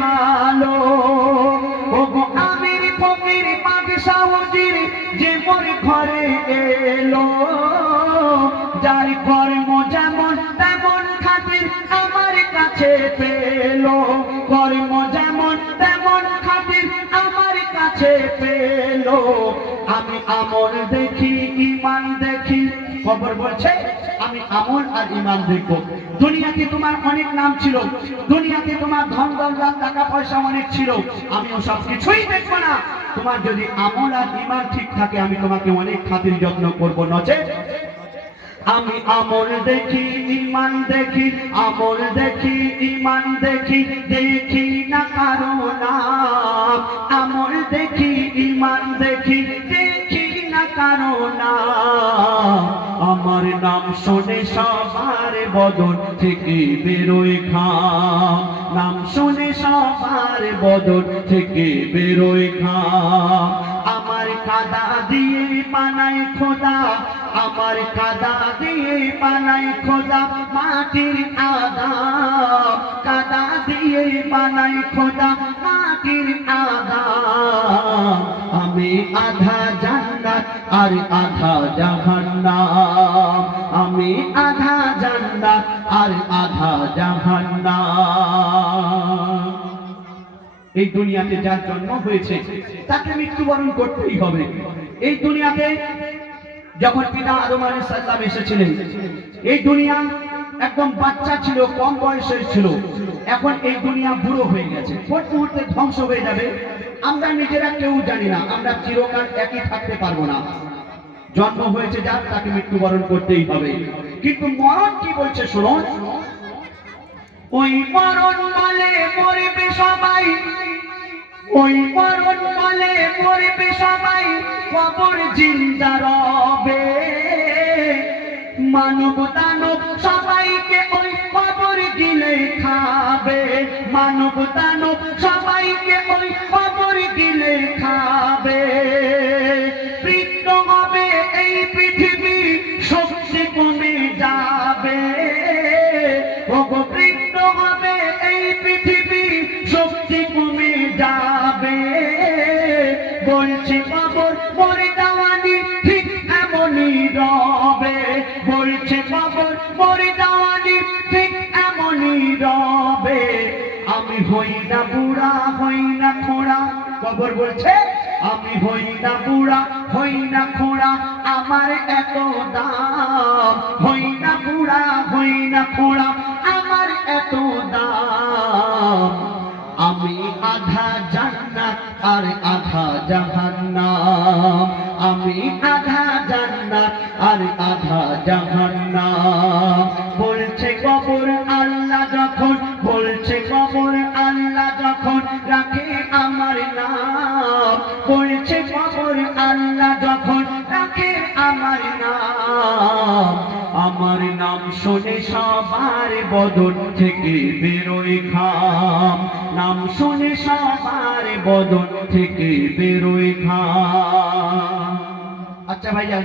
ভালো। ওগো আমির ফকির বাদশা উজির যে মোর ঘরে এলো, যার কর্ম যেমন তেমন খাতির আমার কাছে পেলো, কর্ম যেমন তেমন খাতির আমার কাছে পেলো। আমি আমল দেখি ঈমান দেখি, খবর বলছে আমি আমল আর ঈমান দেখব। দুনিয়াতে তোমার অনেক নাম ছিল, দুনিয়াতে তোমার ধন দৌলত টাকা পয়সা অনেক ছিল, আমিও সব কিছুই দেখব না। তোমার যদি আমল আর ঈমান ঠিক থাকে আমি তোমাকে অনেক খাতির যত্ন করব। নচেত আমি আমল দেখি ঈমান দেখি, আমল দেখি ঈমান দেখি, দেখি না কারো নাম। আমল দেখি ঈমান দেখি, দেখি না কারো নাম। আমার নাম শুনে সবার বদন থেকে বেরোয় ঘাম, নাম শুনে সবার বদন থেকে বেরোয় ঘাম। আমার কাদা দিয়ে বানায় খোদা, আমার কাদা দিয়ে বানায় খোদা মাটির আদাম, কাদা দিয়ে বানায় খোদা মাটির আদাম। আমি আধা জান্নাত আর আধা জাহান্নাম, আমি আধা জান্নাত আর আধা জাহান্নাম। এই দুনিয়াতে যার জন্ম হয়েছে তাকে মৃত্যুবরণ করতেই হবে। এই দুনিয়াতে যখন পিতা আদম আলাইহিস সালাম এসেছিলেন, এই দুনিয়া একদম বাচ্চা ছিল, কম বয়সের ছিল। এখন এই দুনিয়া বুড়ো হয়ে গেছে, কোন মুহূর্তে ধ্বংস হয়ে যাবে আমরা নিজেরা কেউ জানি না। আমরা চিরকাল একই থাকতে পারবো না। জন্ম হয়েছে যার তাকে মৃত্যুবরণ করতেই হবে। কিন্তু মরণ কি বলছে শুনুন, ওই মরণ বলে মরবে সবাই, ওই মরণ বলে মরবে সবাই, কবর জিন্দা রবে। মানব দানব সবাইকে ওই কবর গিলে খাবে, মানব দানব সবাইকে ওই কবর গিলে খাবে। বৃদ্ধ হবে এই পৃথিবী, শক্তি কমে যাবে। ওগো বৃদ্ধ হবে এই পৃথিবী, শক্তি কমে যাবে। বলছে কবর মরে যাওয়ানি ঠিক এমনই রবে, বলছে কবর মরে যাওয়ানি ঠিক এমনই রবে। আমি হই না বুড়া হই না খোড়া, কবর বলছে আমি হই না বুড়া হই না খোড়া, আমার এত দাম। হই না বুড়া হই না খোড়া, আমার এত দাম। আমি আধা জান্নাত আর আধা জাহান্নাম, আমি আধা জান্নাত আর আধা জাহান্নাম। বলছে কবর আল্লাহ যখন, বলছে কবর আল্লাহ যখন রাখে আমার নাম, বলছে কবর আল্লাহ যখন রাখে আমার নাম। আমার নাম শুনে সবার বদন থেকে বেরোয় ঘাম, নাম শুনে সবার বদন থেকে বেরোয় ঘাম। আচ্ছা ভাইজান,